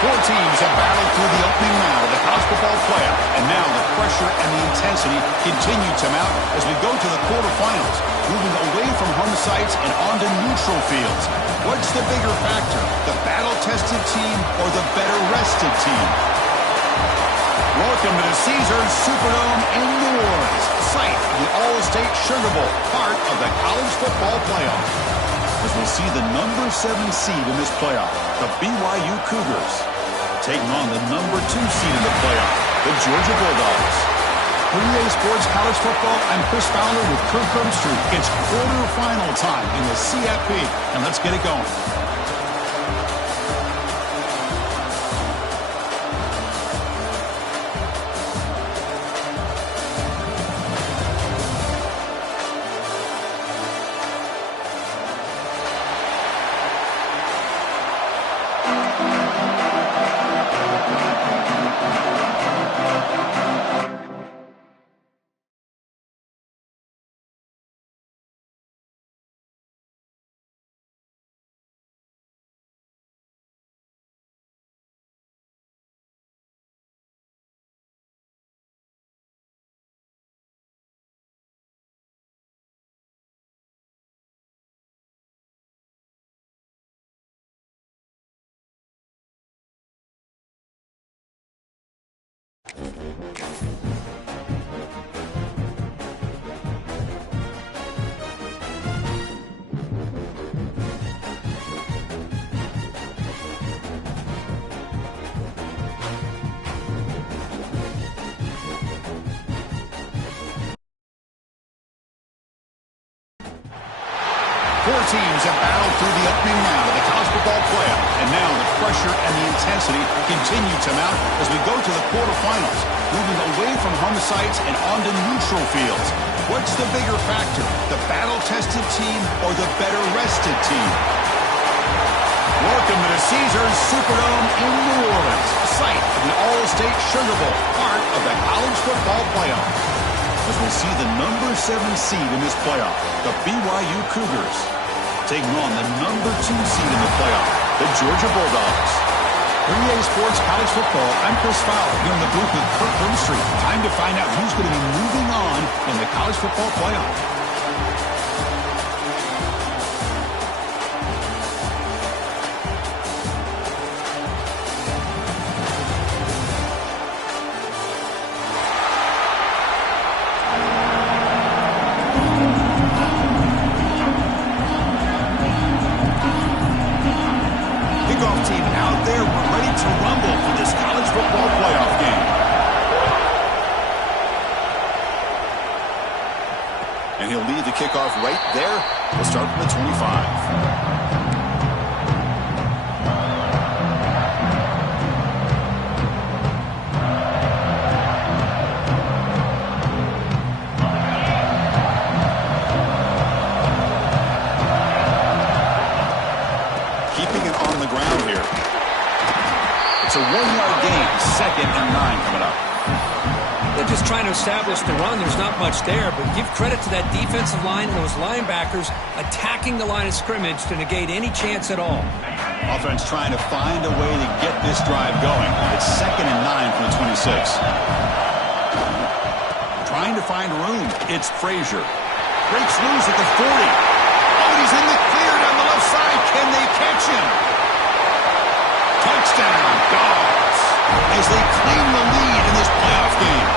Four teams have battled through the opening round of the college football playoff, and now the pressure and the intensity continue to mount as we go to the quarterfinals, moving away from home sites and onto neutral fields. What's the bigger factor, the battle-tested team or the better-rested team? Welcome to the Caesars Superdome in New Orleans, site of the All-State Sugar Bowl, part of the college football playoff. As we see the number 7 seed in this playoff, the BYU Cougars, taking on the number 2 seed in the playoff, the Georgia Bulldogs. For EA Sports College Football, I'm Chris Fowler with Kirk Herbstreit. It's quarterfinal time in the CFB, and let's get it going. Four teams have battled through the opening round of the college football playoff, and now the pressure and the intensity continue to mount as we go to the quarterfinals, moving away from home sites and onto neutral fields. What's the bigger factor, the battle-tested team or the better-rested team? Welcome to the Caesars Superdome in New Orleans, site of the All-State Sugar Bowl, part of the college football playoff. As we see the number 7 seed in this playoff, the BYU Cougars, taking on the number 2 seed in the playoff, the Georgia Bulldogs. For EA Sports College Football, I'm Chris Fowler here in the booth with Kirk Herbstreit. Time to find out who's going to be moving on in the college football playoff. Team out there, we're ready to rumble for this college football playoff game. And he'll lead the kickoff right there. We'll start from the 25. It's a 1-yard gain, 2nd and 9 coming up. They're just trying to establish the run. There's not much there, but give credit to that defensive line and those linebackers attacking the line of scrimmage to negate any chance at all. Offense trying to find a way to get this drive going. It's 2nd and 9 from the 26. Trying to find room. It's Frazier. Breaks loose at the 40. Oh, he's in the clear down the left side. Can they catch him? Touchdown, Dogs, as they claim the lead in this playoff game.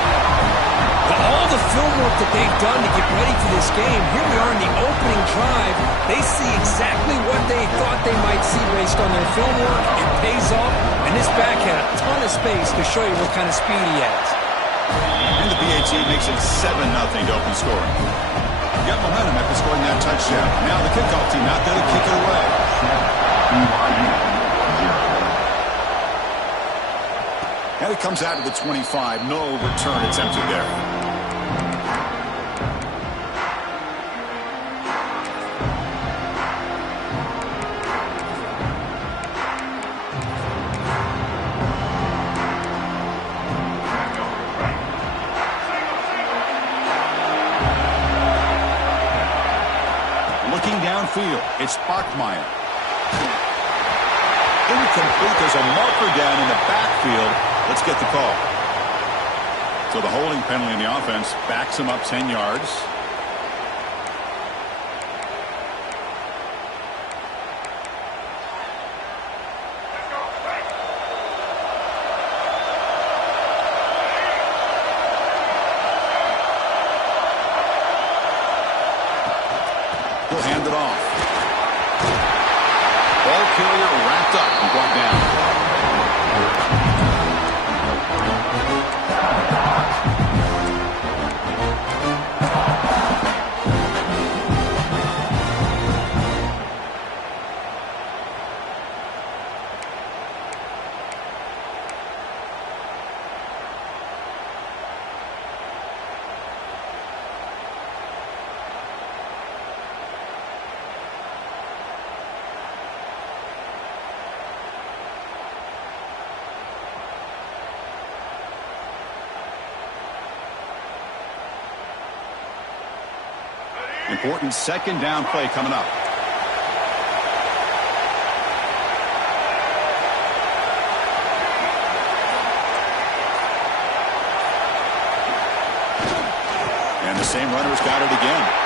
Well, all the film work that they've done to get ready for this game, here we are in the opening drive. They see exactly what they thought they might see based on their film work. It pays off, and this back had a ton of space to show you what kind of speed he has. And the BAT makes it 7-0 to open scoring. Got momentum after scoring that touchdown. Now the kickoff team out there to kick it away. And it comes out to the 25. No return attempted there. Looking downfield, it's Bachmeier. incomplete. There's a marker down in the backfield. Let's get the call. So the holding penalty in the offense backs him up 10 yards. He'll hand it off. Ball carrier wrapped up and brought down. Important second down play coming up. And the same runner's got it again.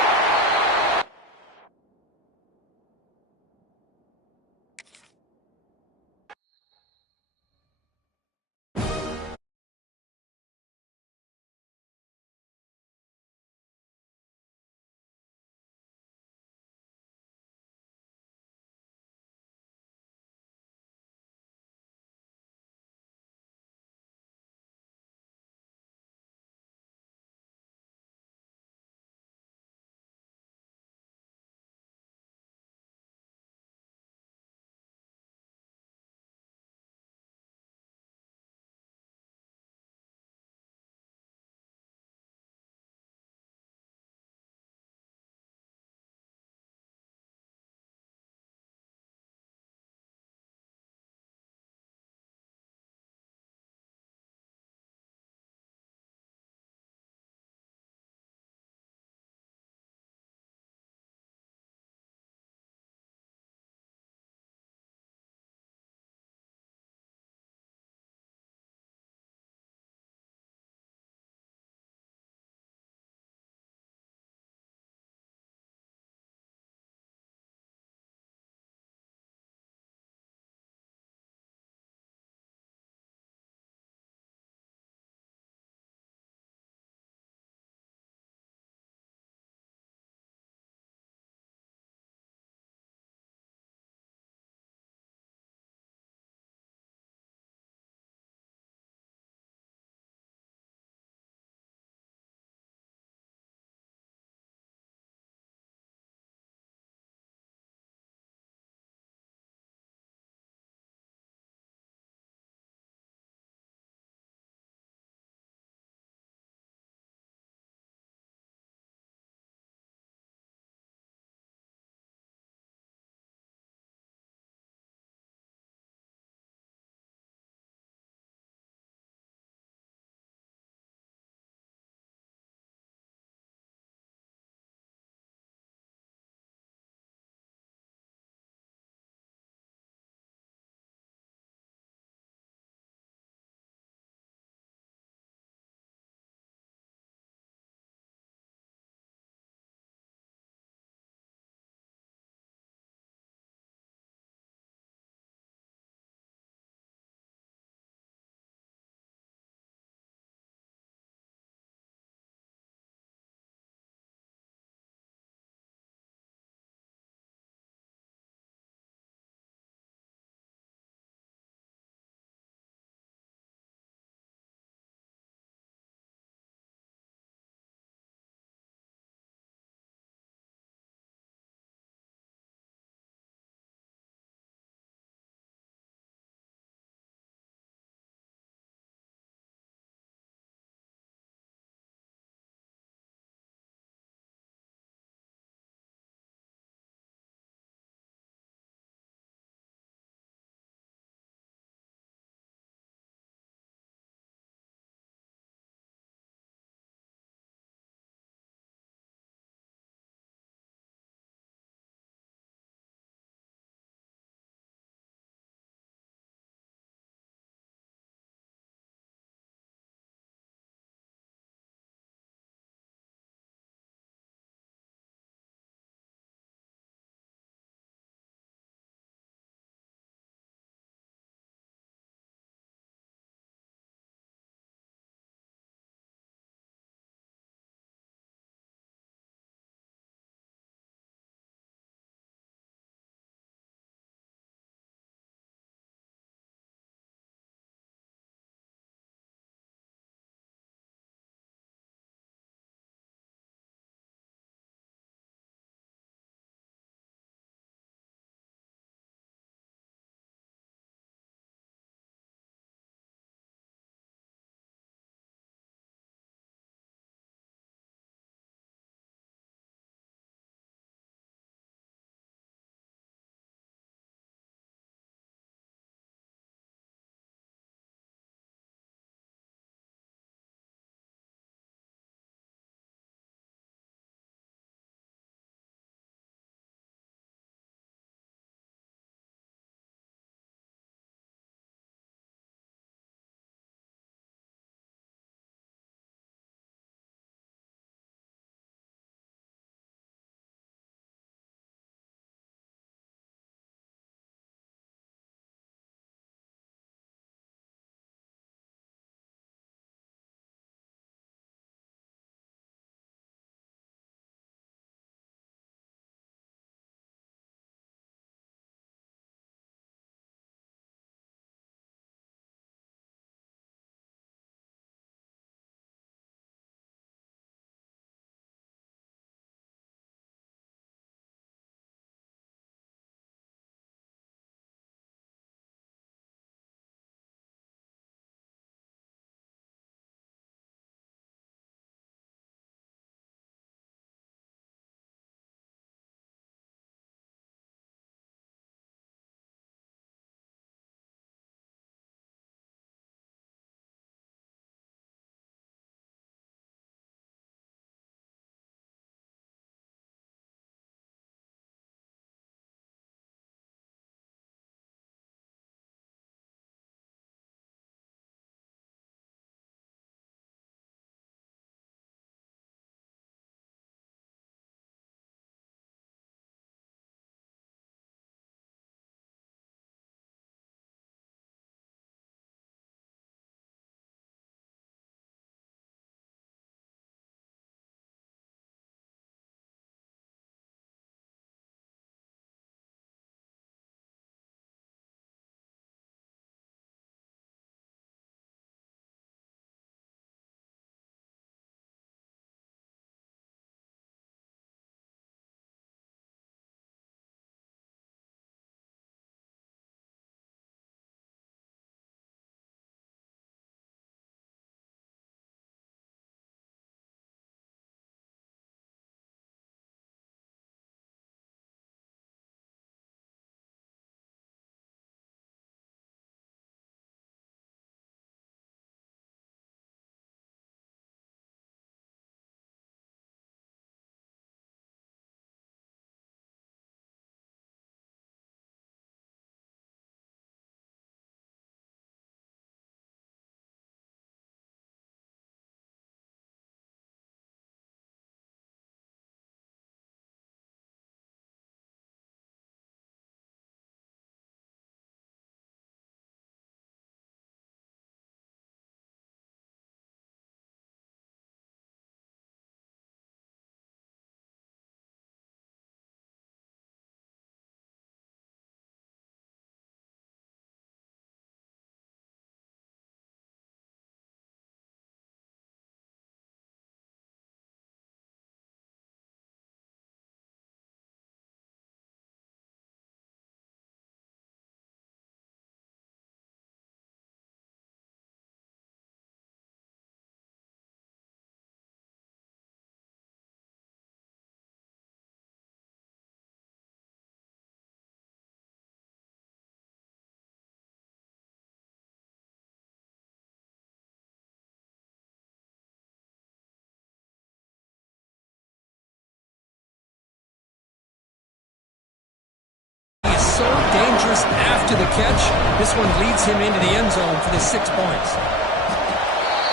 also dangerous after the catch. This one leads him into the end zone for the 6 points.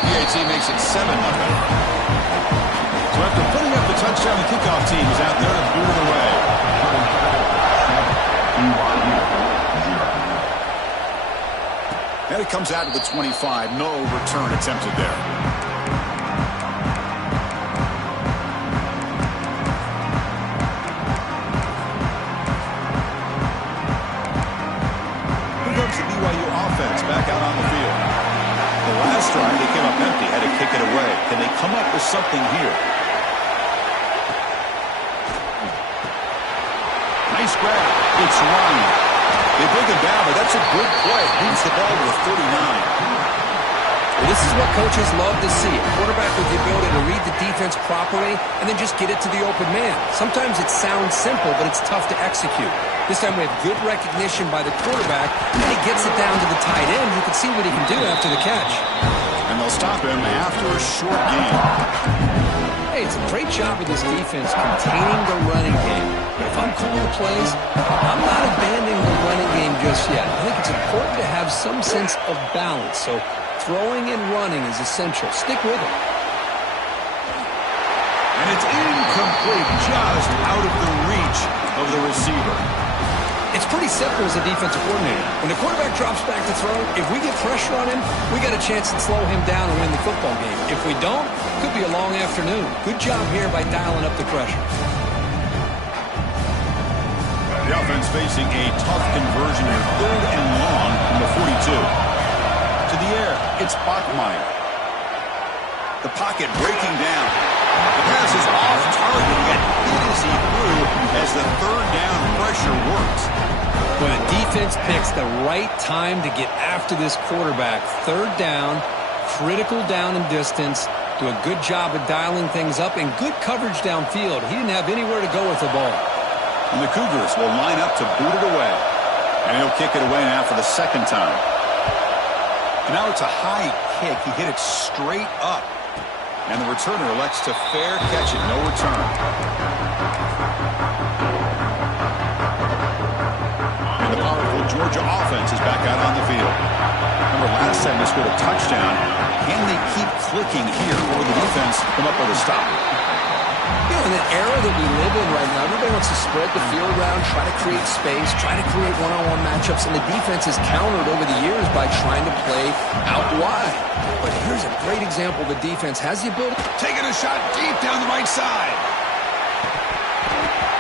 BYU makes it 7-0. So after putting up the touchdown, the kickoff team is out there to boot it away. And it comes out to the 25. No return attempted there. Here comes the BYU offense back out on the field. The last drive, they came up empty, had to kick it away. Can they come up with something here? Nice grab. It's Ryan. They bring him down, but that's a good play. Moves the ball to the 39. Well, this is what coaches love to see. A quarterback with the ability to read the defense properly and then just get it to the open man. Sometimes it sounds simple, but it's tough to execute. This time we have good recognition by the quarterback, and then he gets it down to the tight end. You can see what he can do after the catch. And they'll stop him after a short game. Hey, it's a great job of this defense containing the running game. But if I'm calling the plays, I'm not abandoning the running game just yet. I think it's important to have some sense of balance. So throwing and running is essential. Stick with it. And it's incomplete, just out of the reach of the receiver. It's pretty simple as a defensive coordinator. When the quarterback drops back to throw, if we get pressure on him, we got a chance to slow him down and win the football game. If we don't, it could be a long afternoon. Good job here by dialing up the pressure. The offense facing a tough conversion here, 3rd and long from the 42. To the air, it's Bachmeier. The pocket breaking down. The pass is off target, yet hit as he threw as the 3rd down pressure works. When a defense picks the right time to get after this quarterback, 3rd down, critical down and distance, do a good job of dialing things up, and good coverage downfield. He didn't have anywhere to go with the ball. And the Cougars will line up to boot it away. And he'll kick it away now for the 2nd time. And now it's a high kick. He hit it straight up. And the returner elects to fair catch it. No return. And the powerful Georgia offense is back out on the field. Remember, last time they scored a touchdown. Can they keep clicking here, or will the defense come up with a stop? You know, in the era that we live in right now, everybody wants to spread the field around, try to create space, try to create one-on-one matchups, and the defense has countered over the years by trying to play out wide. But here's a great example. The defense has the ability. Taking a shot deep down the right side.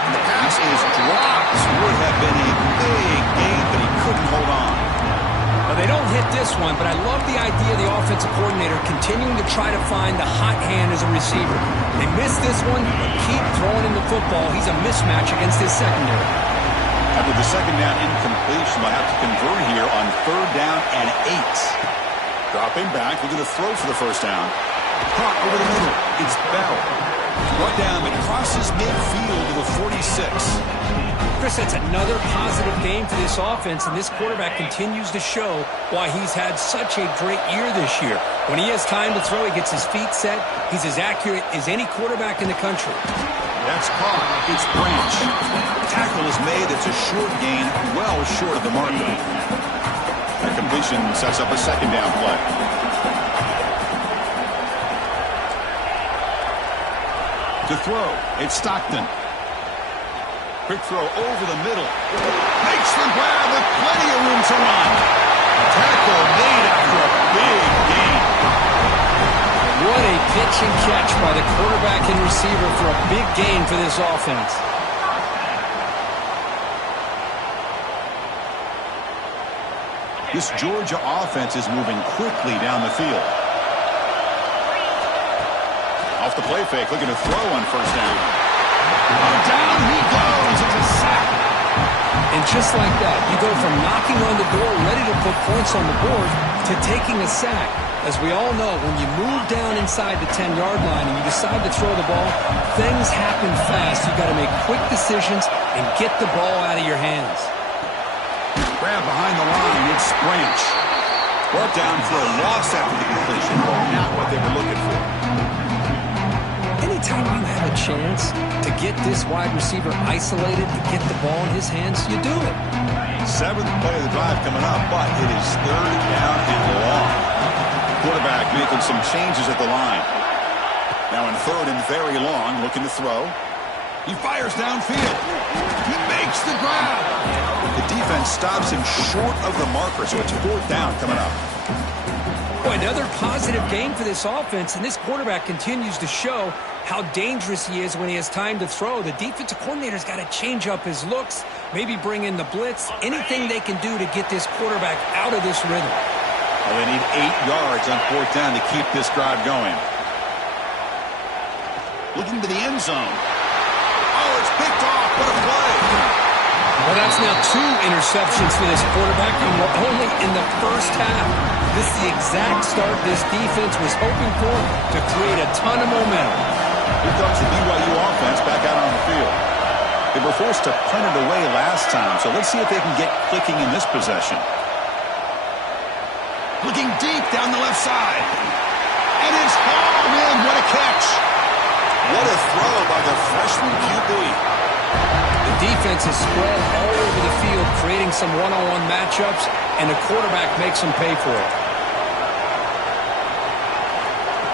And the pass is dropped. This would have been a big gain, but he couldn't hold on. Well, they don't hit this one, but I love the idea of the offensive coordinator continuing to try to find the hot hand as a receiver. They missed this one, but keep throwing him the football. He's a mismatch against his secondary. After the 2nd down incompletion, they'll have to convert here on 3rd down and 8. Dropping back, looking to throw for the 1st down. Caught over the middle. It's Bell. Brought down, but crosses midfield to the 46. Chris, that's another positive game for this offense, and this quarterback continues to show why he's had such a great year this year. When he has time to throw, he gets his feet set. He's as accurate as any quarterback in the country. That's caught. It's Branch. Tackle is made. It's a short gain, well short of the marker. That completion sets up a 2nd down play. To throw, it's Stockton. Quick throw over the middle. Makes the grab with plenty of room to run. Tackle made after a big gain. What a pitch and catch by the quarterback and receiver for a big gain for this offense. This Georgia offense is moving quickly down the field. Off the play fake, looking to throw on 1st down. Down he goes. It's a sack. And just like that, you go from knocking on the door, ready to put points on the board, to taking a sack. As we all know, when you move down inside the 10-yard line and you decide to throw the ball, things happen fast. You've got to make quick decisions and get the ball out of your hands. Grab behind the line. It's Branch. Brought down for a loss after the completion. Not what they were looking for. Anytime you have a chance to get this wide receiver isolated, to get the ball in his hands, you do it. 7th play of the drive coming up, but it is 3rd down and long. Quarterback making some changes at the line. Now in 3rd and very long, looking to throw. He fires downfield. He makes the grab. The defense stops him short of the marker, so it's 4th down coming up. Boy, another positive game for this offense, and this quarterback continues to show how dangerous he is when he has time to throw. The defensive coordinator's got to change up his looks, maybe bring in the blitz, anything they can do to get this quarterback out of this rhythm. Well, they need 8 yards on 4th down to keep this drive going. Looking to the end zone. Oh, it's picked off. What a play. Well, that's now 2 interceptions for this quarterback, and we're only in the first half. This is the exact start this defense was hoping for to create a ton of momentum. Here comes the BYU offense back out on the field. They were forced to punt it away last time, so let's see if they can get clicking in this possession. Looking deep down the left side. And it's hauled in. What a catch. What a throw by the freshman QB. The defense is spread all over the field, creating some one-on-one matchups, and the quarterback makes them pay for it.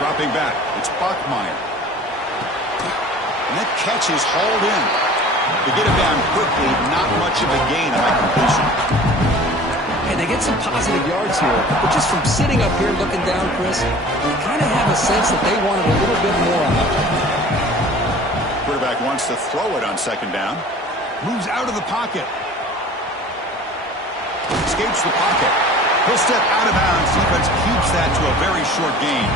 Dropping back, it's Bachmeier. And that catch is hauled in. To get it down quickly, not much of a gain on that completion. And they get some positive yards here, but just from sitting up here looking down, Chris, you kind of have a sense that they wanted a little bit more on it. Quarterback wants to throw it on 2nd down. Moves out of the pocket. Escapes the pocket. He'll step out of bounds. Defense keeps that to a very short gain.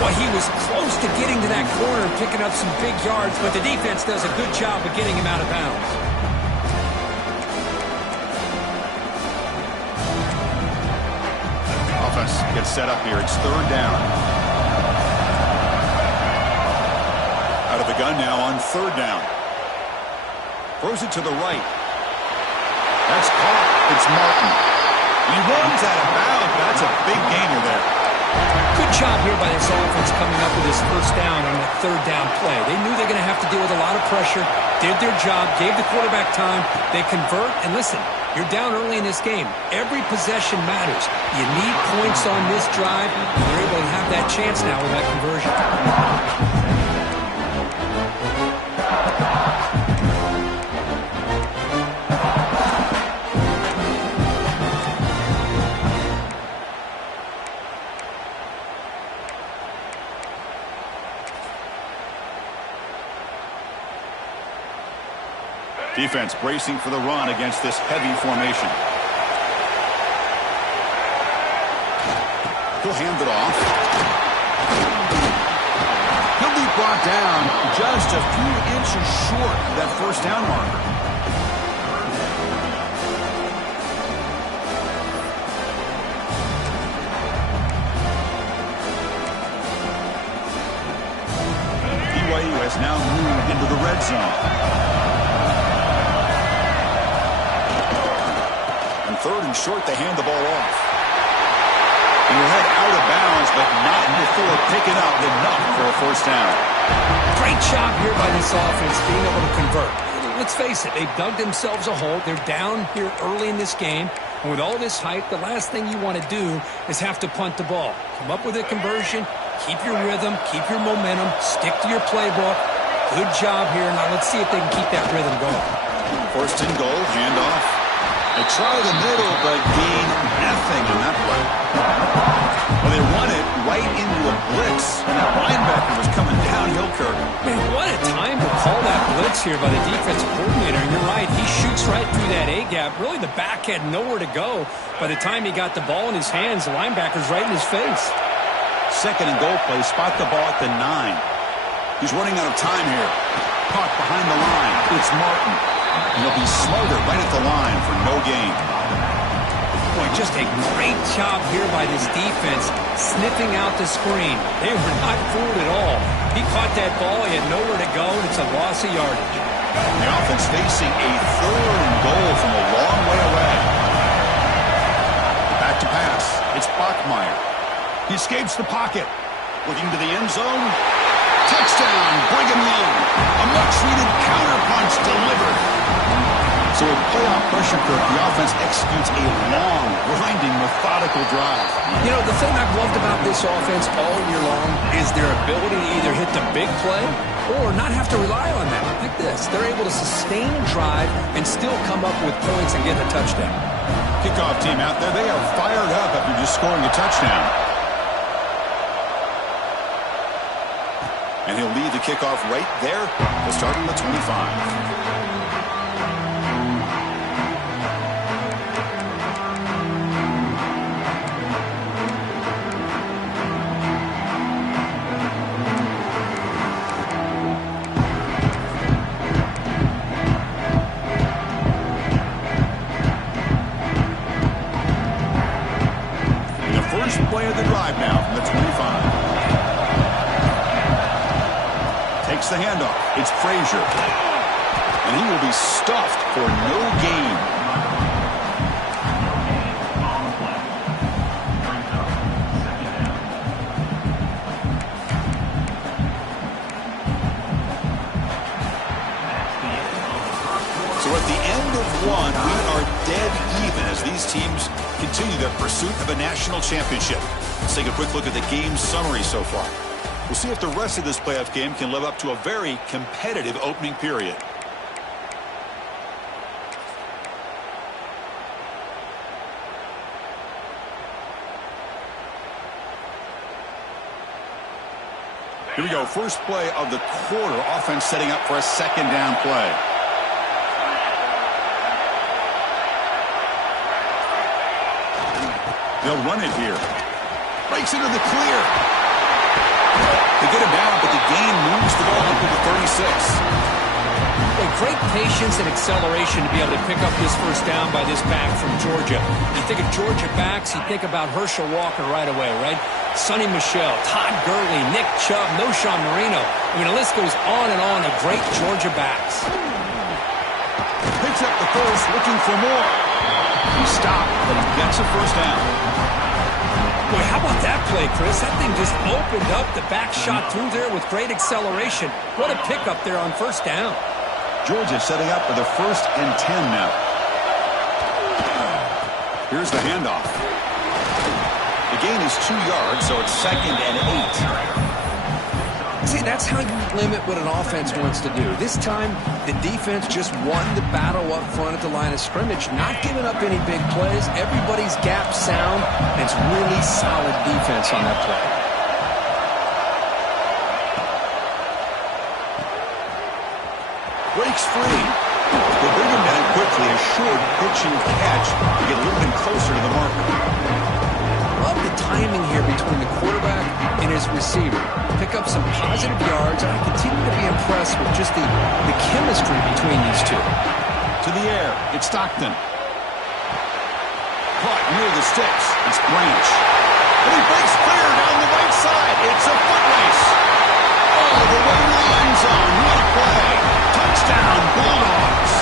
Well, he was close to getting to that corner and picking up some big yards, but the defense does a good job of getting him out of bounds. Offense gets set up here. It's 3rd down. Out of the gun now on 3rd down. Throws it to the right. That's caught. It's Martin. And he runs out of bounds. That's a big gainer there. Good job here by this offense coming up with his 1st down on that 3rd down play. They knew they're going to have to deal with a lot of pressure, did their job, gave the quarterback time. They convert, and listen, you're down early in this game. Every possession matters. You need points on this drive, and they're able to have that chance now with that conversion. Defense bracing for the run against this heavy formation. He'll hand it off. He'll be brought down just a few inches short of that 1st down marker. BYU has now moved into the red zone. 3rd and short, they hand the ball off. And he'll head out of bounds, but not before picking up enough for a 1st down. Great job here by this offense being able to convert. Let's face it, they've dug themselves a hole. They're down here early in this game. And with all this hype, the last thing you want to do is have to punt the ball. Come up with a conversion, keep your rhythm, keep your momentum, stick to your playbook. Good job here. Now let's see if they can keep that rhythm going. 1st and goal, handoff. They try the middle, but gain nothing on that play. Well, they run it right into a blitz, and that linebacker was coming downhill, Kirk. Man, what a time to call that blitz here by the defensive coordinator. And you're right, he shoots right through that A-gap. Really, the back had nowhere to go. By the time he got the ball in his hands, the linebacker's right in his face. 2nd and goal play, spot the ball at the 9. He's running out of time here. Caught behind the line. It's Martin. And he'll be smothered right at the line for no gain. Boy, just a great job here by this defense, sniffing out the screen. They were not fooled at all. He caught that ball. He had nowhere to go, and it's a loss of yardage. The offense facing a 3rd and goal from a long way away. Back to pass. It's Bachmeier. He escapes the pocket. Looking to the end zone. Touchdown, Brigham Young. A much-needed counterpunch delivered. So with playoff pressure, Kirk, the offense executes a long, grinding, methodical drive. You know, the thing I've loved about this offense all year long is their ability to either hit the big play or not have to rely on that. Like this. They're able to sustain a drive and still come up with points and get a touchdown. Kickoff team out there, they are fired up after just scoring a touchdown. And he'll lead the kickoff right there. They'll start on the 25. Play of the drive now from the 25. Takes the handoff. It's Frazier. And he will be stuffed for no gain. So at the end of one, we are dead even as these teams continue their pursuit of a national championship. Let's take a quick look at the game summary so far. We'll see if the rest of this playoff game can live up to a very competitive opening period. Here we go. First play of the quarter. Offense setting up for a second down play. They'll run it here. Breaks into the clear. They get him down, but the gain moves the ball up to the 36. Great patience and acceleration to be able to pick up this first down by this back from Georgia. You think of Georgia backs, you think about Herschel Walker right away, right? Sonny Michel, Todd Gurley, Nick Chubb, Noshawn Marino. I mean, the list goes on and on of great Georgia backs. Picks up the first, looking for more. He stopped, but he gets a first down. Boy, how about that play, Chris? That thing just opened up. The back shot through there with great acceleration. What a pickup there on first down. Georgia setting up for the 1st and 10 now. Here's the handoff. The gain is 2 yards, so it's 2nd and 8. See, that's how you limit what an offense wants to do. This time, the defense just won the battle up front at the line of scrimmage, not giving up any big plays. Everybody's gap sound, and it's really solid defense on that play. Breaks free. They bring him down quickly. A short pitching catch to get a little bit closer to the marker. Love the timing here between the quarterback and his receiver. Pick up some positive yards, and I continue to be impressed with just the chemistry between these two. To the air, it's Stockton. Caught near the sticks. It's Branch. And he breaks clear down the right side. It's a foot race. All the way to the end zone. What a play. Touchdown, Bulldogs.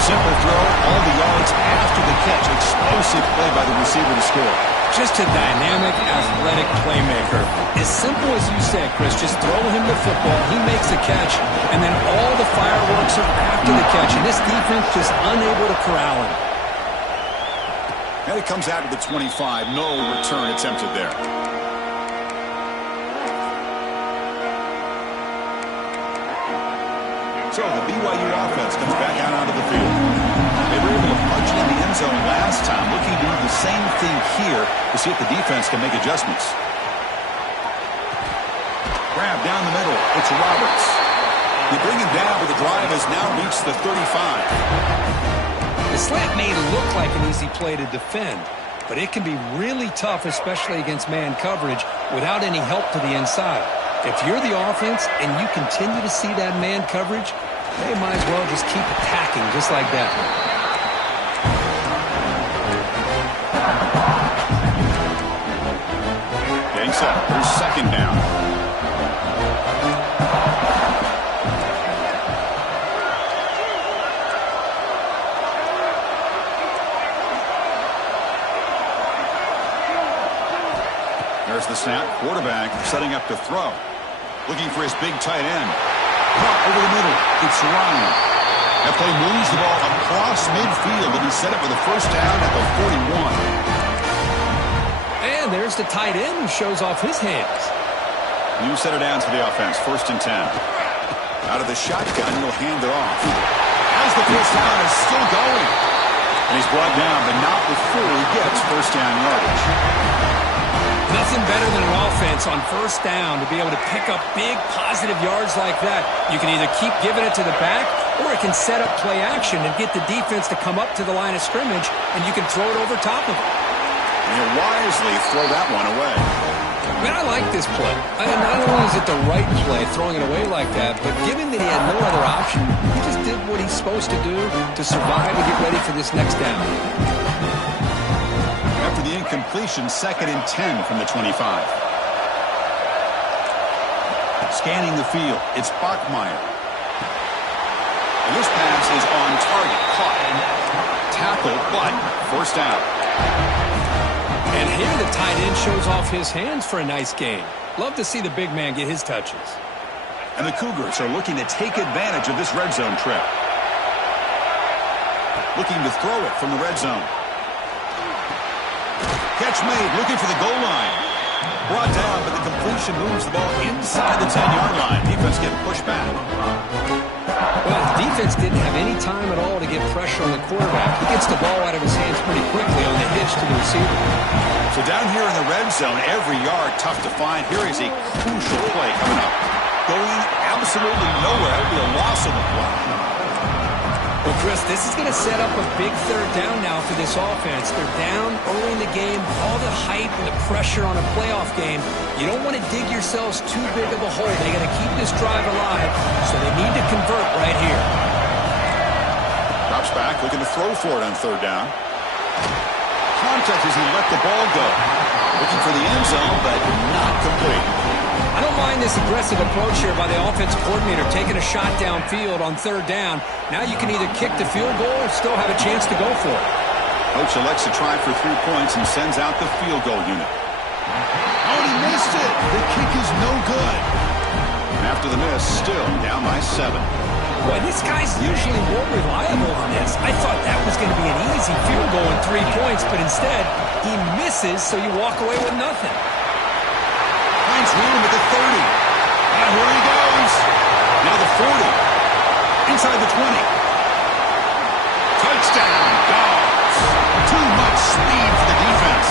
Simple throw, all the yards after the catch. Explosive play by the receiver to score. Just a dynamic, athletic playmaker. As simple as you said, Chris, just throw him the football, he makes a catch, and then all the fireworks are after the catch, and this defense just unable to corral him. And it comes out to the 25. No return attempted there. So the BYU offense comes back out onto the field. They were able to punch it in the end zone last time, looking to do the same thing here to see if the defense can make adjustments. Grab down the middle. It's Roberts. They bring him down, but the drive has now reached the 35. The slant may look like an easy play to defend, but it can be really tough, especially against man coverage, without any help to the inside. If you're the offense and you continue to see that man coverage, they might as well just keep attacking just like that. Getting set. Here's 2nd down. There's the snap. Quarterback setting up to throw. Looking for his big tight end. Caught over the middle. It's Ryan. That play moves the ball across midfield, and he set it for the first down at the 41. And there's the tight end who shows off his hands. New center down to the offense. 1st and 10. Out of the shotgun, he'll hand it off. As the first down is still going. And he's brought down, but not before he gets first down yardage. Nothing better than an offense on first down to be able to pick up big positive yards like that. You can either keep giving it to the back, or it can set up play action and get the defense to come up to the line of scrimmage, and you can throw it over top of it. And he'll wisely throw that one away. Man, I like this play. Not only is it the right play, throwing it away like that, but given that he had no other option, he just did what he's supposed to do to survive and get ready for this next down. After the incompletion, 2nd and 10 from the 25. Scanning the field, it's Bachmeier. And this pass is on target, caught. Tackle, but first down. And here the tight end shows off his hands for a nice gain. Love to see the big man get his touches. And the Cougars are looking to take advantage of this red zone trip. Looking to throw it from the red zone. Catch made, looking for the goal line. Brought down, but the completion moves the ball inside the 10-yard line. Defense getting pushed back. Well, the defense didn't have any time at all to get pressure on the quarterback. He gets the ball out of his hands pretty quickly on the hitch to the receiver. So down here in the red zone, every yard tough to find. Here is a crucial play coming up. Going absolutely nowhere. It'll be a loss on the play. Well, Chris, this is going to set up a big third down now for this offense. They're down early in the game, all the hype and the pressure on a playoff game. You don't want to dig yourselves too big of a hole. They got to keep this drive alive, so they need to convert right here. Drops back, looking to throw for it on third down. Contact as he let the ball go. Looking for the end zone, but not complete. I don't mind this aggressive approach here by the offensive coordinator, taking a shot downfield on third down. Now you can either kick the field goal or still have a chance to go for it. Coach elects to try for 3 points and sends out the field goal unit. Oh, he missed it. The kick is no good. And after the miss, still down by 7. Boy, this guy's usually more reliable than this. I thought that was going to be an easy field goal and 3 points, but instead, he misses, so you walk away with nothing. Finds room at the 30. And here he goes. Now the 40. Inside the 20. Touchdown, Dogs. Too much speed for the defense.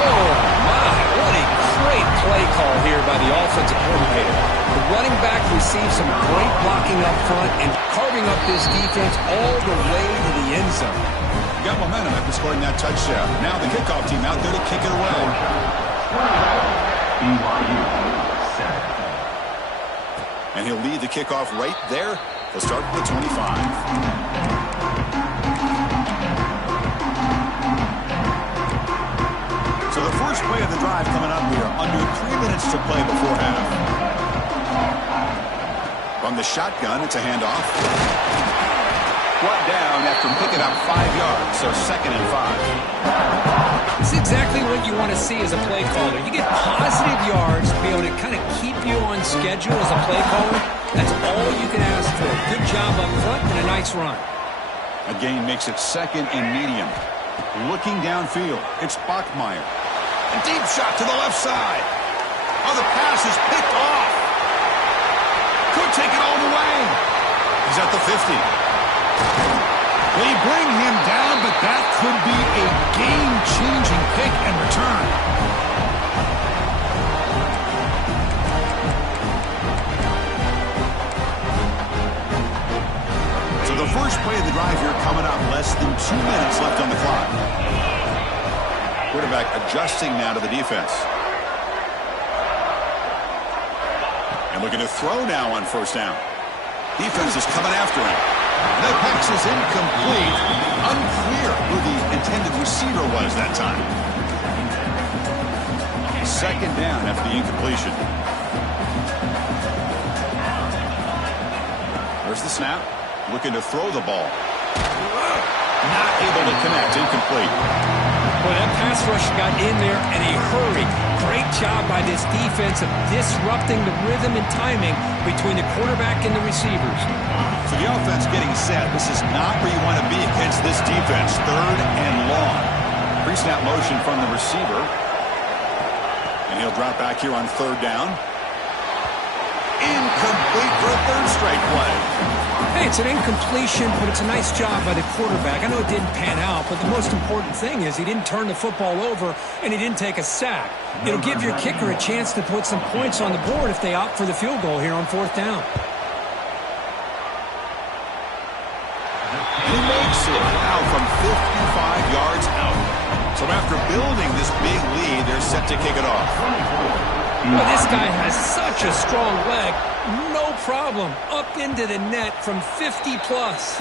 Oh, my. What a great play call here by the offensive coordinator. The running back received some great blocking up front and carving up this defense all the way to the end zone. Got momentum after scoring that touchdown. Now the kickoff team out there to kick it away. BYU 7. And he'll lead the kickoff right there. He'll start with the 25. So the first play of the drive coming up here. Under 3 minutes to play before half. From the shotgun, it's a handoff. Brought down after picking up 5 yards, so 2nd and 5. It's exactly what you want to see as a play caller. You get positive yards to be able to kind of keep you on schedule as a play caller. That's all you can ask for. Good job up front and a nice run. A gain makes it 2nd and medium. Looking downfield, it's Bachmeier. A deep shot to the left side. Oh, the pass is picked off. Could take it all the way. He's at the 50. They bring him down, but that could be a game-changing pick and return. So the first play of the drive here coming up. Less than 2 minutes left on the clock. Quarterback adjusting now to the defense. And looking to throw now on first down. Defense is coming after him. That pass is incomplete. Unclear who the intended receiver was that time. 2nd down after the incompletion. There's the snap. Looking to throw the ball. Not able to connect. Incomplete. Well, that pass rush got in there in a hurry. Great job by this defense of disrupting the rhythm and timing between the quarterback and the receivers. So the offense getting set. This is not where you want to be against this defense. 3rd and long. Pre-snap motion from the receiver. And he'll drop back here on 3rd down. Incomplete for a 3rd straight play. Hey, it's an incompletion, but it's a nice job by the quarterback. I know it didn't pan out, but the most important thing is he didn't turn the football over and he didn't take a sack. It'll give your kicker a chance to put some points on the board if they opt for the field goal here on 4th down. And he makes it now from 55 yards out. So after building this big lead, they're set to kick it off. Well, this guy has such a strong leg. No problem. Up into the net from 50 plus.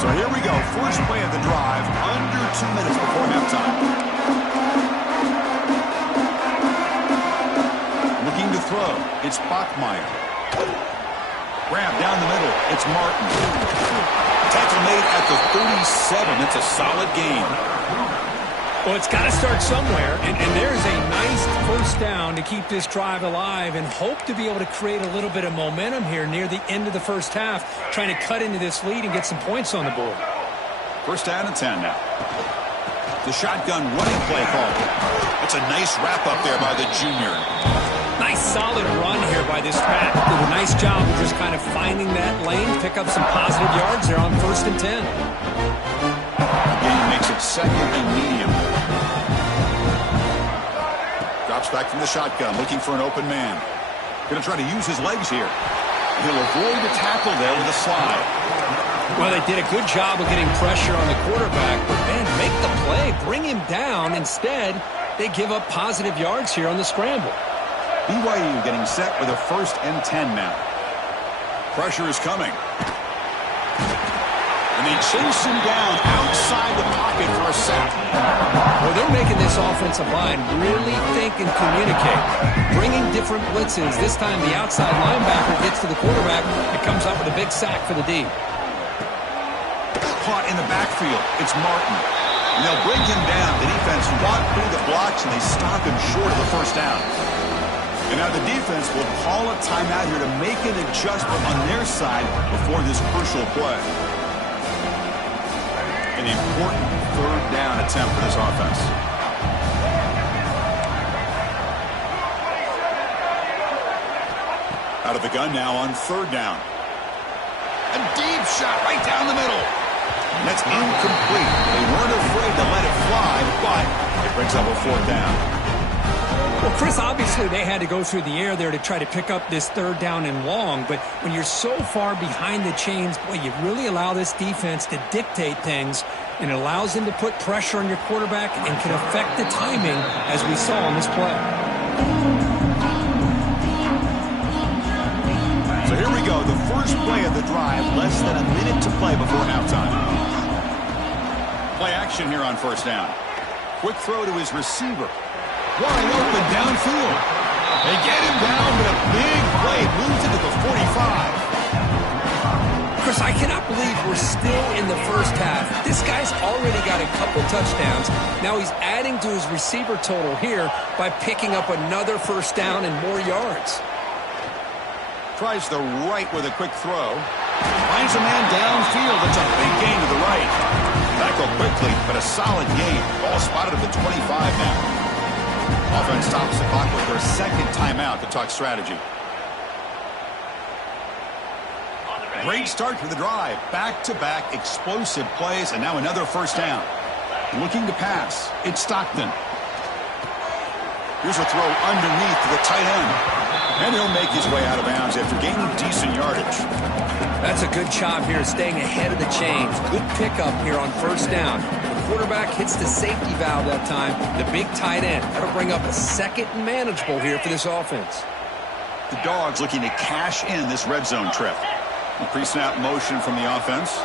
So here we go. First play of the drive. Under 2 minutes before halftime. Looking to throw. It's Bachmeier. Grab down the middle. It's Martin. Tackle made at the 37. It's a solid gain. Well, it's got to start somewhere, and there's a nice 1st down to keep this drive alive and hope to be able to create a little bit of momentum here near the end of the 1st half, trying to cut into this lead and get some points on the board. 1st down and 10 now. The shotgun running play call. That's a nice wrap up there by the junior. Nice solid run here by this back. Did a nice job of just kind of finding that lane, pick up some positive yards there on 1st and 10. The game makes it 2nd and medium. Drops back from the shotgun, looking for an open man. Going to try to use his legs here. He'll avoid the tackle there with a slide. Well, they did a good job of getting pressure on the quarterback, but man, make the play, bring him down. Instead, they give up positive yards here on the scramble. BYU getting set with a 1st and 10 now. Pressure is coming. And they chase him down outside the pocket for a sack. Well, they're making this offensive line really think and communicate. Bringing different blitzes. This time the outside linebacker gets to the quarterback and comes up with a big sack for the D. Caught in the backfield. It's Martin. And they'll bring him down. The defense walk through the blocks and they stop him short of the 1st down. And now the defense will call a timeout here to make an adjustment on their side before this crucial play. An important 3rd down attempt for this offense. Out of the gun now on 3rd down. A deep shot right down the middle. And that's incomplete. They weren't afraid to let it fly, but it brings up a 4th down. Well, Chris, obviously they had to go through the air there to try to pick up this 3rd down and long, but when you're so far behind the chains, boy, you really allow this defense to dictate things, and it allows them to put pressure on your quarterback and can affect the timing, as we saw on this play. So here we go, the first play of the drive, less than a minute to play before halftime. Play action here on 1st down. Quick throw to his receiver. Wide open downfield. They get him down, but a big play moves into the 45. Chris, I cannot believe we're still in the 1st half. This guy's already got a couple touchdowns. Now he's adding to his receiver total here by picking up another 1st down and more yards. Tries the right with a quick throw. Finds a man downfield. It's a big gain to the right. Tackle quickly, but a solid gain. Ball spotted at the 25 now. Offense stops the clock with their 2nd timeout to talk strategy. Great start for the drive. Back-to-back explosive plays, and now another 1st down. Looking to pass. It's Stockton. Here's a throw underneath to the tight end. And he'll make his way out of bounds after gaining decent yardage. That's a good job here, staying ahead of the chains. Good pickup here on 1st down. The quarterback hits the safety valve that time. The big tight end. That'll bring up a 2nd and manageable here for this offense. The Dogs looking to cash in this red zone trip. A pre-snap motion from the offense.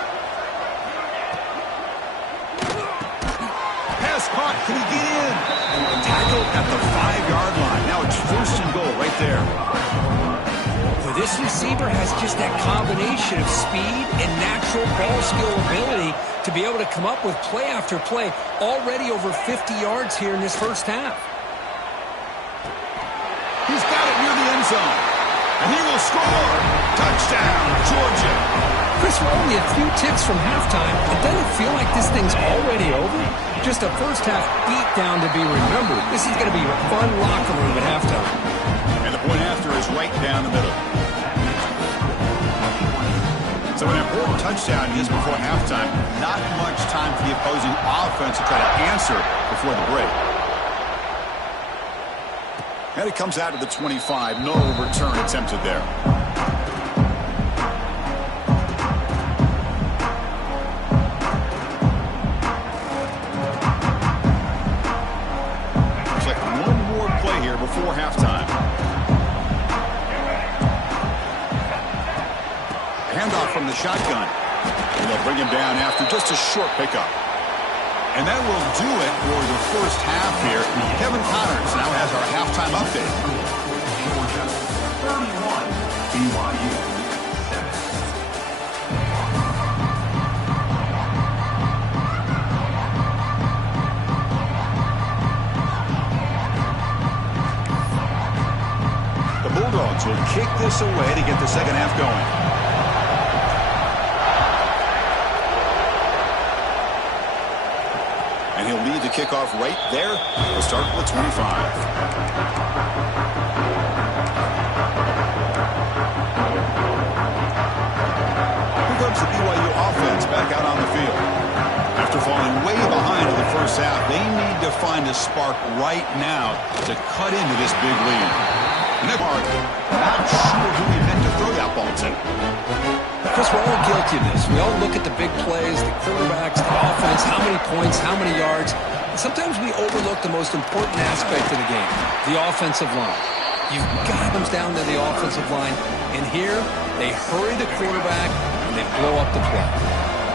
Pass caught. Can he get in? Tackled at the 5-yard line. Now it's 1st This receiver has just that combination of speed and natural ball skill ability to be able to come up with play after play, already over 50 yards here in this first half. He's got it near the end zone. And he will score. Touchdown, Georgia. Chris, we're only a few ticks from halftime. It doesn't feel like this thing's already over. Just a first half beatdown to be remembered. This is going to be a fun locker room at halftime. And the point after is right down the middle. So an important touchdown is before halftime. Not much time for the opposing offense to try to answer before the break. And it comes out of the 25. No return attempted there. Looks like one more play here before halftime. Handoff from the shotgun. And they'll bring him down after just a short pickup. And that will do it for the first half here. Kevin Connors now has our halftime update. Georgia 31, BYU 7. The Bulldogs will kick this away to get the second half going. And he'll lead the kickoff right there. We'll start with 25. Here comes the BYU offense back out on the field. After falling way behind in the first half, they need to find a spark right now to cut into this big lead. And that part, not sure who he meant to throw that ball to. Chris, we're all guilty of this. We all look at the big plays, the quarterbacks, the offense, how many points, how many yards. And sometimes we overlook the most important aspect of the game, the offensive line. You've got them down to the offensive line. And here, they hurry the quarterback, and they blow up the play.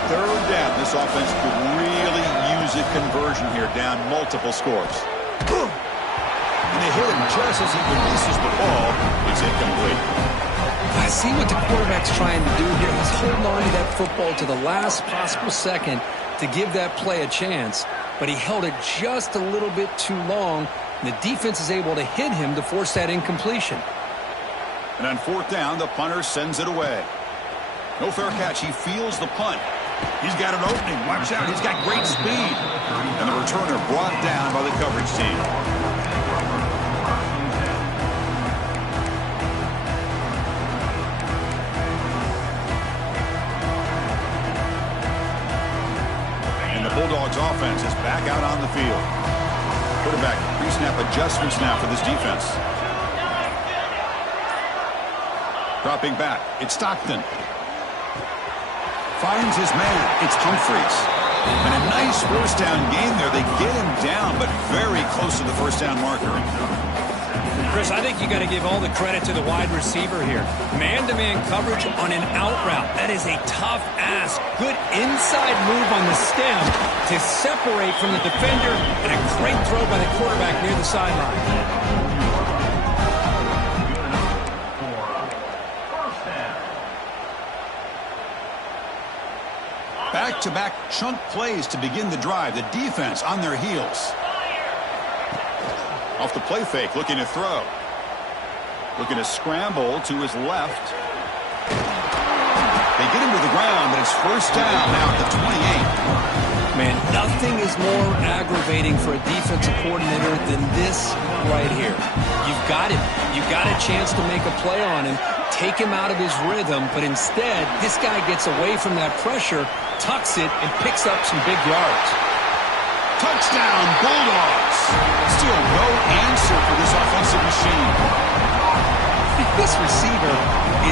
Third down. This offense could really use a conversion here, down multiple scores. And they hit him just as he releases the ball. It's incomplete. I see what the quarterback's trying to do here. He's holding on to that football to the last possible second to give that play a chance. But he held it just a little bit too long. And the defense is able to hit him to force that incompletion. And on fourth down, the punter sends it away. No fair catch. He feels the punt. He's got an opening. Watch out. He's got great speed. And the returner brought down by the coverage team. Bulldogs offense is back out on the field. Quarterback pre-snap adjustments now for this defense. Dropping back, it's Stockton. Finds his man, it's Humphreys. And a nice first down gain there. They get him down, but very close to the first down marker. Chris, I think you got to give all the credit to the wide receiver here. Man-to-man coverage on an out route. That is a tough ask. Good inside move on the stem to separate from the defender, and a great throw by the quarterback near the sideline. Back-to-back chunk plays to begin the drive. The defense on their heels. Off the play fake, looking to throw. Looking to scramble to his left. They get him to the ground, but it's first down now at the 28. Man, nothing is more aggravating for a defensive coordinator than this right here. You've got him. You've got a chance to make a play on him, take him out of his rhythm, but instead, this guy gets away from that pressure, tucks it, and picks up some big yards. Touchdown, Bulldogs. Still no answer for this offensive machine. This receiver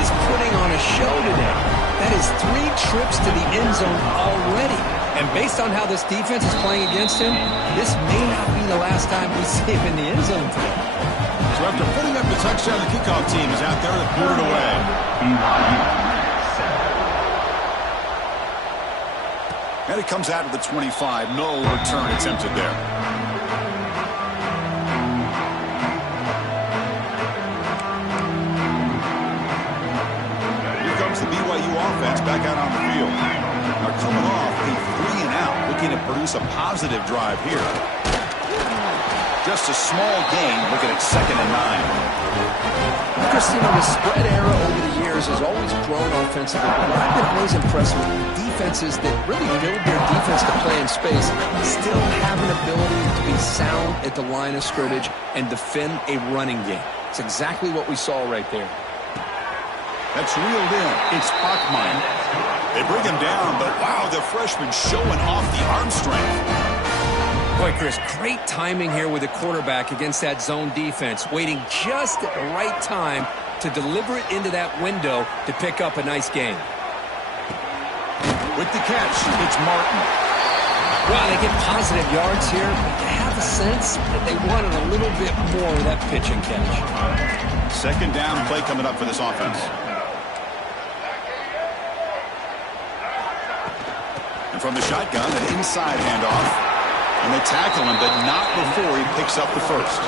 is putting on a show today. That is 3 trips to the end zone already. And based on how this defense is playing against him, this may not be the last time we see him in the end zone today. So after putting up the touchdown, the kickoff team is out there to put it away. And it comes out of the 25. No return attempted there. produce a positive drive here. Just a small gain, looking at 2nd and 9. Chris, the spread era over the years has always grown offensively, but I've been always impressed with defenses that really build their defense to play in space, still have an ability to be sound at the line of scrimmage and defend a running game. It's exactly what we saw right there. That's reeled in. It's Bachmeyer. They bring him down, but wow, the freshman showing off the arm strength. Boy, Chris, great timing here with the quarterback against that zone defense, waiting just at the right time to deliver it into that window to pick up a nice gain. With the catch, it's Martin. Well, they get positive yards here, but you have a sense that they wanted a little bit more of that pitch and catch. 2nd down play coming up for this offense. And from the shotgun, an inside handoff. And they tackle him, but not before he picks up the first.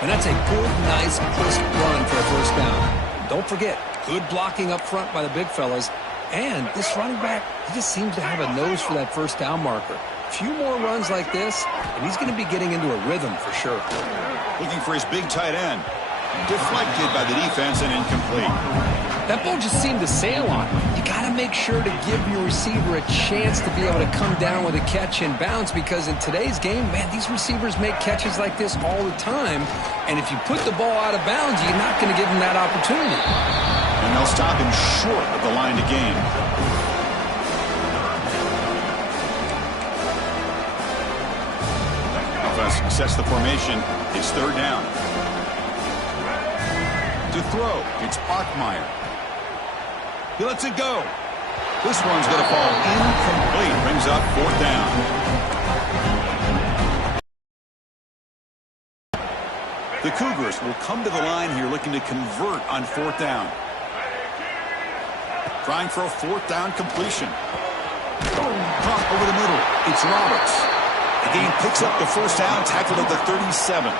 And that's a good, nice, crisp run for a first down. Don't forget, good blocking up front by the big fellas. And this running back, he just seems to have a nose for that first down marker. A few more runs like this, and he's going to be getting into a rhythm for sure. Looking for his big tight end. Deflected by the defense and incomplete. That ball just seemed to sail on him. You got to make sure to give your receiver a chance to be able to come down with a catch and bounce, because in today's game, man, these receivers make catches like this all the time. And if you put the ball out of bounds, you're not going to give them that opportunity. And they'll stop him short of the line to gain. Offense sets the formation. It's 3rd down. To throw, it's Bachmeyer. He lets it go. This one's going to fall incomplete. Brings up 4th down. The Cougars will come to the line here looking to convert on 4th down. Trying for a 4th down completion. Caught over the middle. It's Roberts. The game picks up the first down, tackled at the 37.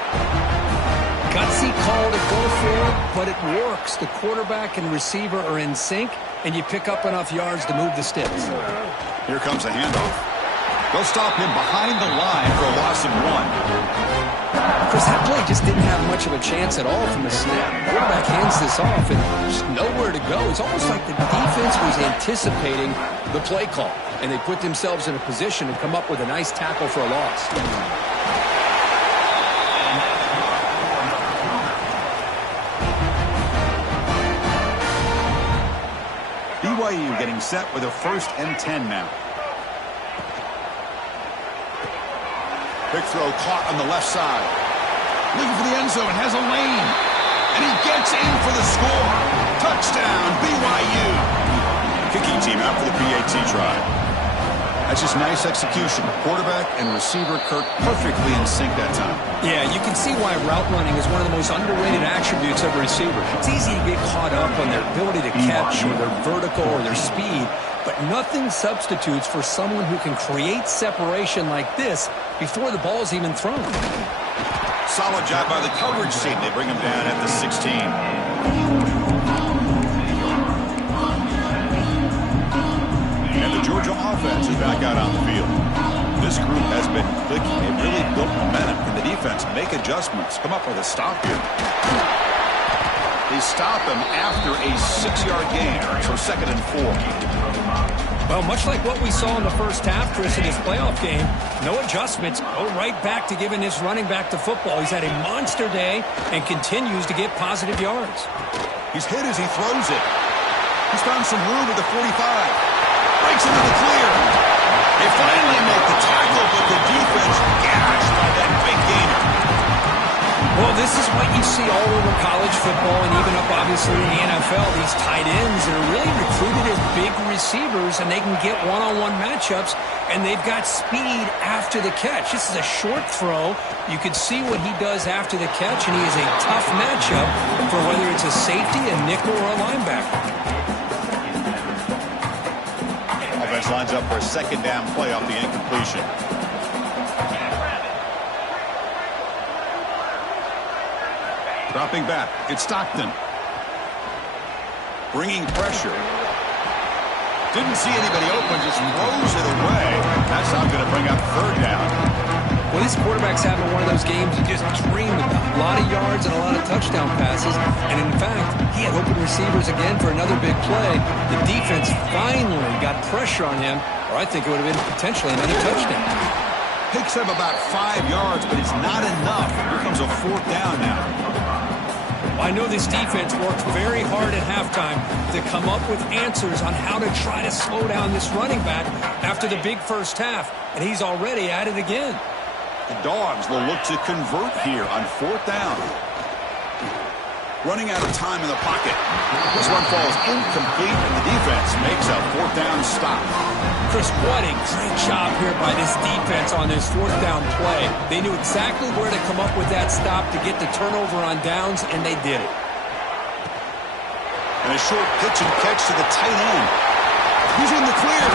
Gutsy call to go for it, but it works. The quarterback and receiver are in sync, and you pick up enough yards to move the sticks. Here comes the handoff. They'll stop him behind the line for a loss of 1. Chris, that play just didn't have much of a chance at all from the snap. The quarterback hands this off, and there's nowhere to go. It's almost like the defense was anticipating the play call, and they put themselves in a position to come up with a nice tackle for a loss. BYU getting set with a 1st and 10 now. Quick throw caught on the left side. Looking for the end zone, has a lane. And he gets in for the score. Touchdown, BYU. Kicking team out for the PAT try. That's just nice execution. Quarterback and receiver Kirk perfectly in sync that time. Yeah, you can see why route running is one of the most underrated attributes of a receiver. It's easy to get caught up on their ability to catch or their vertical or their speed, but nothing substitutes for someone who can create separation like this before the ball is even thrown. Solid job by the coverage team. They bring him down at the 16. Georgia offense is back out on the field. This group has been clicking. They've really built momentum. Can the defense make adjustments? Come up with a stop here. They stop him after a 6-yard gain, so 2nd and 4. Well, much like what we saw in the first half, Chris, in his playoff game, no adjustments. Go right back to giving his running back to football. He's had a monster day and continues to get positive yards. He's hit as he throws it. He's found some room at the 45. Breaks into the clear. They finally make the tackle, but the defense gashed by that big gainer. Well, this is what you see all over college football and even up, obviously, in the NFL. These tight ends are really recruited as big receivers, and they can get one-on-one matchups, and they've got speed after the catch. This is a short throw. You can see what he does after the catch, and he is a tough matchup for whether it's a safety, a nickel, or a linebacker. Lines up for a 2nd down play off the incompletion. Dropping back, it's Stockton. Bringing pressure. Didn't see anybody open, just throws it away. That's not going to bring up third down. Well, this quarterback's having one of those games you just dreamed about. A lot of yards and a lot of touchdown passes. And in fact, he had open receivers again for another big play. The defense finally got pressure on him, or I think it would have been potentially another touchdown. Picks up about 5 yards, but it's not enough. Here comes a fourth down now. I know this defense worked very hard at halftime to come up with answers on how to try to slow down this running back after the big first half, and he's already at it again. The Dogs will look to convert here on fourth down. Running out of time in the pocket. This one falls incomplete, and the defense makes a fourth down stop. Chris, what a great job here by this defense on this fourth down play. They knew exactly where to come up with that stop to get the turnover on downs, and they did it. And a short pitch and catch to the tight end. He's in the clear.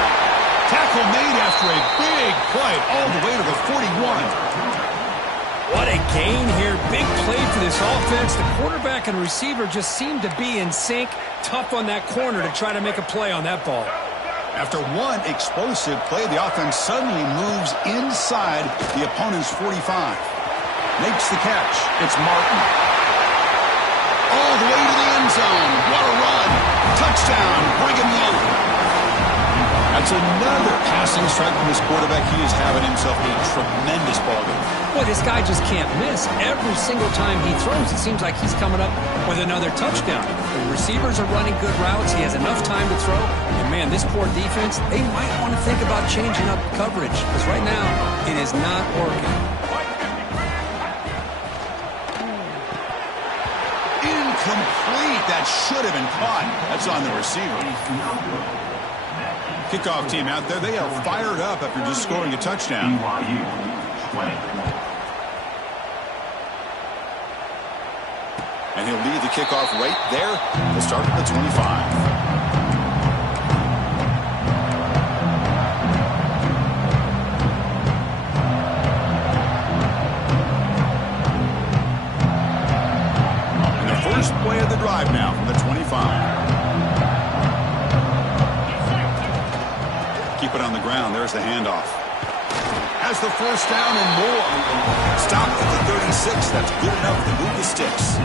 Tackle made after a big play all the way to the 41. What a gain here. Big play for this offense. The quarterback and receiver just seemed to be in sync. Tough on that corner to try to make a play on that ball. After one explosive play, the offense suddenly moves inside the opponent's 45. Makes the catch. It's Martin. All the way to the end zone. What a run. Touchdown. Brigham Young. That's another passing strike from this quarterback. He is having himself a tremendous ball game. Boy, this guy just can't miss. Every single time he throws, it seems like he's coming up with another touchdown. The receivers are running good routes. He has enough time to throw. And, man, this poor defense, they might want to think about changing up coverage because right now it is not working. Incomplete. That should have been caught. That's on the receiver. Kickoff team out there, they are fired up after just scoring a touchdown. BYU 20. And he'll lead the kickoff right there. He'll start at the 25. And the first play of the drive now from the 25. Keep it on the ground. There's the handoff. Has the first down and more. Stopped at the 36. That's good enough to move the sticks.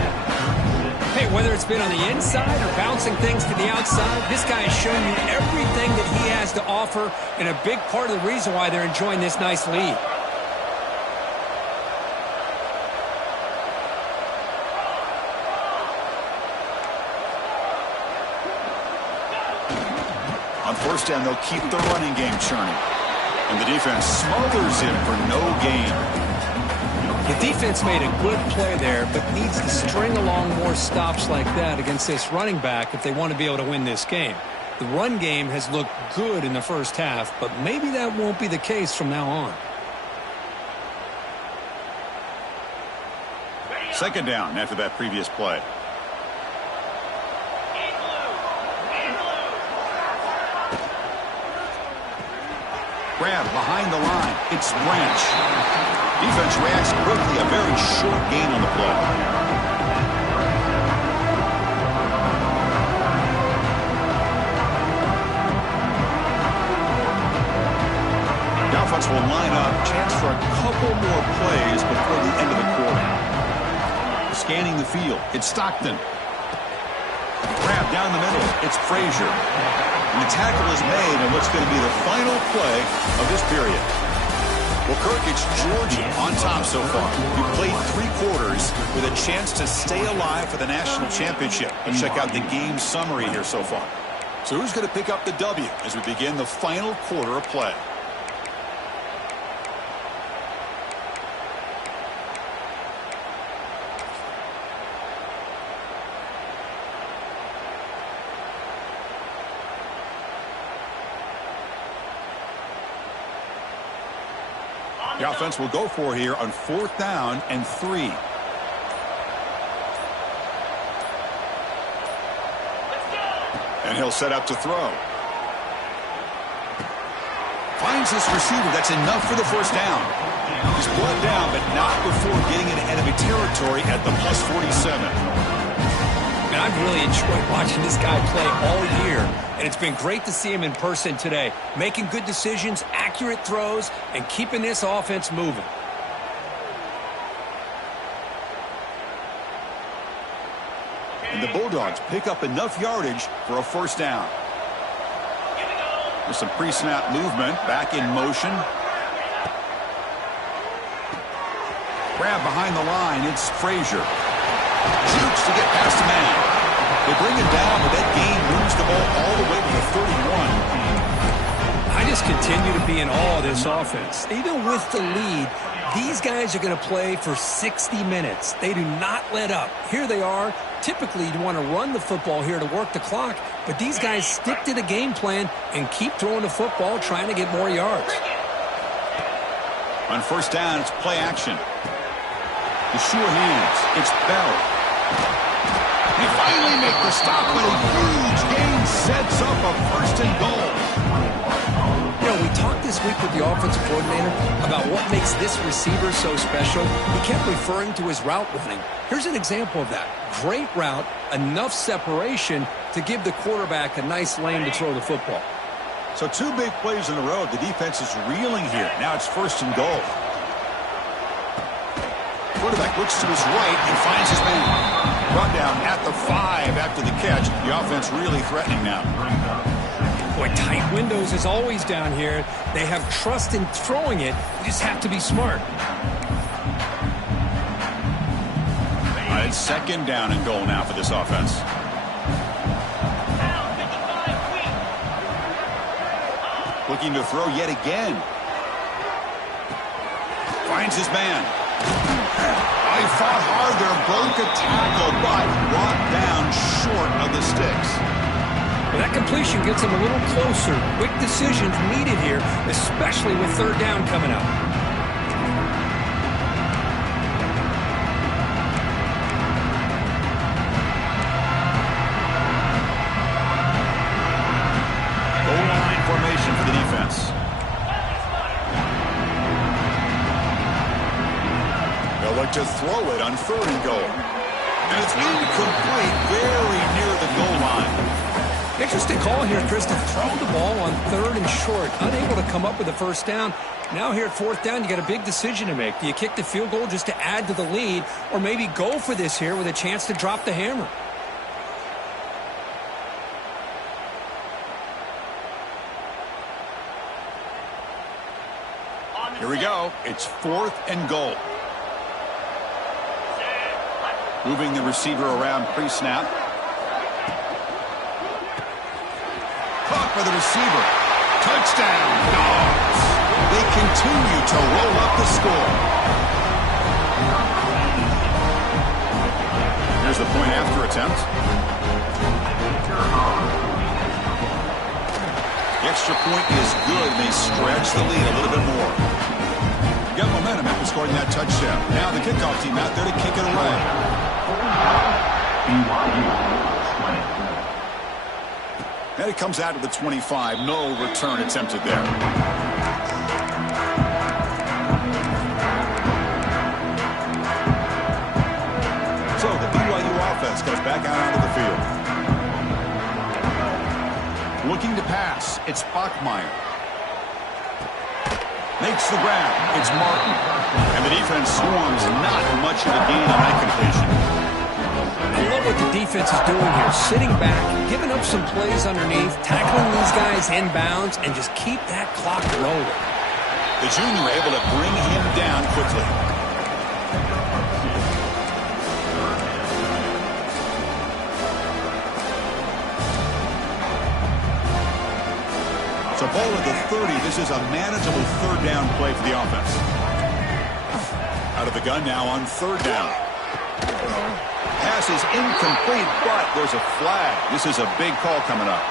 Hey, whether it's been on the inside or bouncing things to the outside, this guy has shown you everything that he has to offer, and a big part of the reason why they're enjoying this nice lead. On first down, they'll keep the running game churning. And the defense smothers him for no gain. The defense made a good play there, but needs to string along more stops like that against this running back if they want to be able to win this game. The run game has looked good in the first half, but maybe that won't be the case from now on. Second down after that previous play. Grab behind the line. It's Branch. Defense reacts quickly. A very short gain on the play. The offense will line up. Chance for a couple more plays before the end of the quarter. Scanning the field. It's Stockton. Grab down the middle. It's Frazier. And the tackle is made on what's going to be the final play of this period. Well, Kirk, it's Georgia on top so far. You played 3 quarters with a chance to stay alive for the national championship. Let's check out the game summary here so far. So who's going to pick up the W as we begin the final quarter of play? The offense will go for here on 4th down and 3. And he'll set up to throw. Finds this receiver. That's enough for the first down. He's brought down, but not before getting into enemy territory at the +47. Man, I've really enjoyed watching this guy play all year, and it's been great to see him in person today, making good decisions, accurate throws, and keeping this offense moving. And the Bulldogs pick up enough yardage for a first down. There's some pre-snap movement, back in motion. Grab behind the line, it's Frazier. Shoots to get past the man. They bring it down, but that gain moves the ball all the way to the 31. I just continue to be in awe of this offense. Even with the lead, these guys are going to play for 60 minutes. They do not let up. Here they are. Typically, you want to run the football here to work the clock, but these guys stick to the game plan and keep throwing the football, trying to get more yards. On first down, it's play action. The sure hands. It's Bell. They finally make the stop, but a huge gain sets up a first and goal. You know, we talked this week with the offensive coordinator about what makes this receiver so special. He kept referring to his route running. Here's an example of that. Great route, enough separation to give the quarterback a nice lane to throw the football. So 2 big plays in a row. The defense is reeling here. Now it's first and goal. Quarterback looks to his right and finds his man. Brought down at the 5 after the catch. The offense really threatening now. Boy, tight windows is always down here. They have trust in throwing it. You just have to be smart. It's second down and goal now for this offense. Looking to throw yet again. Finds his man. He fought hard there, broke a tackle, but brought down short of the sticks. Well, that completion gets him a little closer. Quick decisions needed here, especially with third down coming up. Goal line formation for the defense. They'll look to throw it on third and goal. And it's incomplete, very near the goal line. Interesting call here, Chris, to throw the ball on third and short. Unable to come up with a first down. Now here at fourth down, you got a big decision to make. Do you kick the field goal just to add to the lead, or maybe go for this here with a chance to drop the hammer? Here we go. It's fourth and goal. Moving the receiver around pre-snap. Caught by the receiver. Touchdown, Dogs. They continue to roll up the score. Here's the point after attempt. The extra point is good. They stretch the lead a little bit more. Got momentum after scoring that touchdown. Now the kickoff team out there to kick it away. BYU 20. And it comes out of the 25. No return attempted there. So the BYU offense goes back out onto the field. Looking to pass. It's Bachmeier. Makes the grab. It's Martin. And the defense swarms. Not much of a gain on that completion. I love what the defense is doing here. Sitting back, giving up some plays underneath, tackling these guys inbounds, and just keep that clock rolling. The junior able to bring him down quickly. So ball at the 30. This is a manageable third down play for the offense. Out of the gun now on third down. Pass is incomplete, but there's a flag. This is a big call coming up.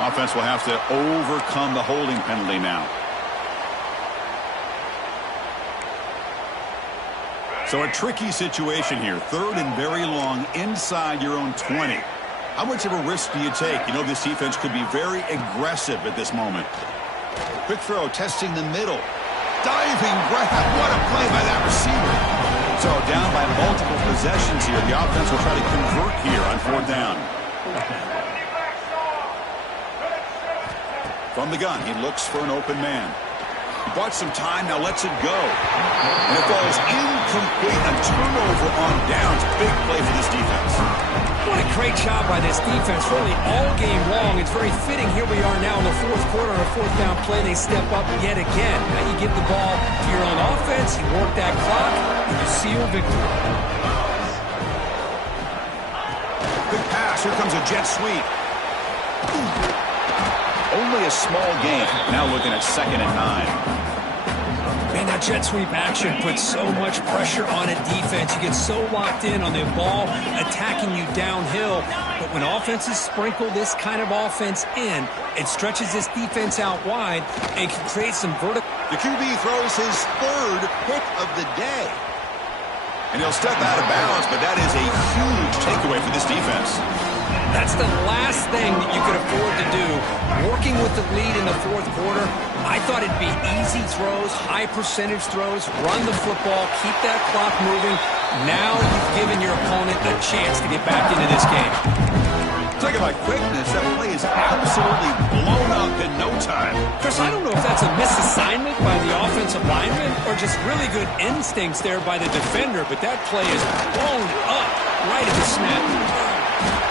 Offense will have to overcome the holding penalty now. So a tricky situation here. Third and very long inside your own 20. How much of a risk do you take? You know this defense could be very aggressive at this moment. Quick throw, testing the middle. Diving grab. What a play by that receiver. So down by multiple possessions here. The offense will try to convert here on 4th down. From the gun, he looks for an open man. He bought some time, now lets it go. And it falls incomplete. A turnover on downs. Big play for this defense. What a great job by this defense, really all game long. It's very fitting. Here we are now in the 4th quarter on a 4th down play. They step up yet again. Now you give the ball to your own offense, you work that clock, and you seal victory. Good pass. Here comes a jet sweep. Only a small gain. Now looking at 2nd and 9. Man, that jet sweep action puts so much pressure on a defense. You get so locked in on the ball attacking you downhill. But when offenses sprinkle this kind of offense in, it stretches this defense out wide and can create some vertical. The QB throws his 3rd pick of the day. And he'll step out of bounds, but that is a huge takeaway for this defense. That's the last thing that you could afford to do. Working with the lead in the 4th quarter, I thought it'd be easy throws, high percentage throws, run the football, keep that clock moving. Now you've given your opponent a chance to get back into this game. Talking about quickness, that play is absolutely blown up in no time. Chris, I don't know if that's a misassignment by the offensive lineman or just really good instincts there by the defender, but that play is blown up right at the snap.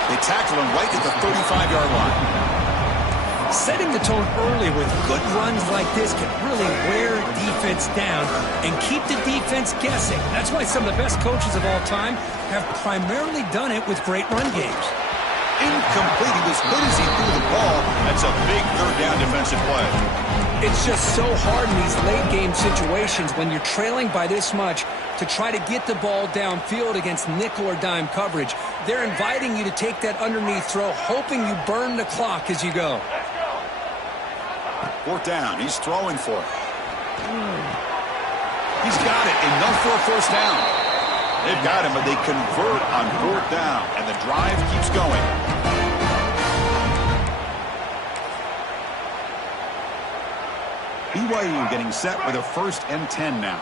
They tackle him right at the 35-yard line. Setting the tone early with good runs like this can really wear defense down and keep the defense guessing. That's why some of the best coaches of all time have primarily done it with great run games. Incomplete. He was good as he threw the ball. That's a big 3rd down defensive play. It's just so hard in these late-game situations when you're trailing by this much to try to get the ball downfield against nickel or dime coverage. They're inviting you to take that underneath throw, hoping you burn the clock as you go. 4th down. He's throwing for it. He's got it. Enough for a 1st down. They've got him, but they convert on 4th down, and the drive keeps going. BYU getting set with a 1st and 10 now.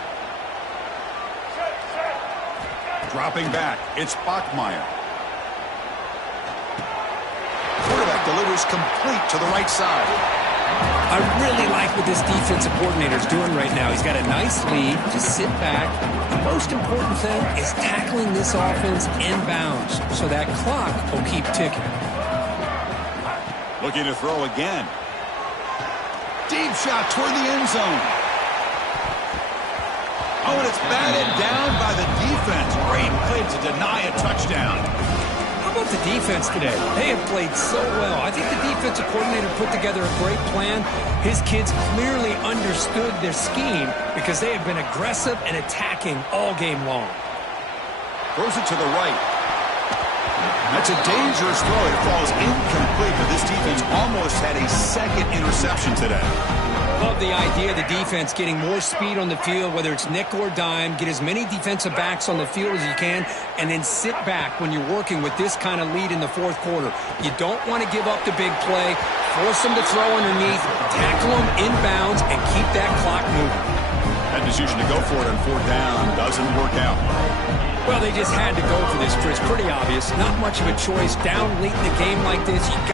Dropping back, it's Bachmeier. Quarterback delivers complete to the right side. I really like what this defensive coordinator is doing right now. He's got a nice lead. Just sit back. The most important thing is tackling this offense inbounds so that clock will keep ticking. Looking to throw again. Deep shot toward the end zone. Oh, and it's batted down by the defense. Great play to deny a touchdown. How about the defense today? They have played so well. I think the defensive coordinator put together a great plan. His kids clearly understood their scheme because they have been aggressive and attacking all game long. Throws it to the right. That's a dangerous throw. It falls incomplete, but this defense almost had a 2nd interception today. Love the idea of the defense getting more speed on the field, whether it's nickel or dime, get as many defensive backs on the field as you can, and then sit back when you're working with this kind of lead in the 4th quarter. You don't want to give up the big play, force them to throw underneath, tackle them inbounds, and keep that clock moving. That decision to go for it on 4th down doesn't work out. Well, they just had to go for this, Chris. Pretty obvious. Not much of a choice. Down late in the game like this, you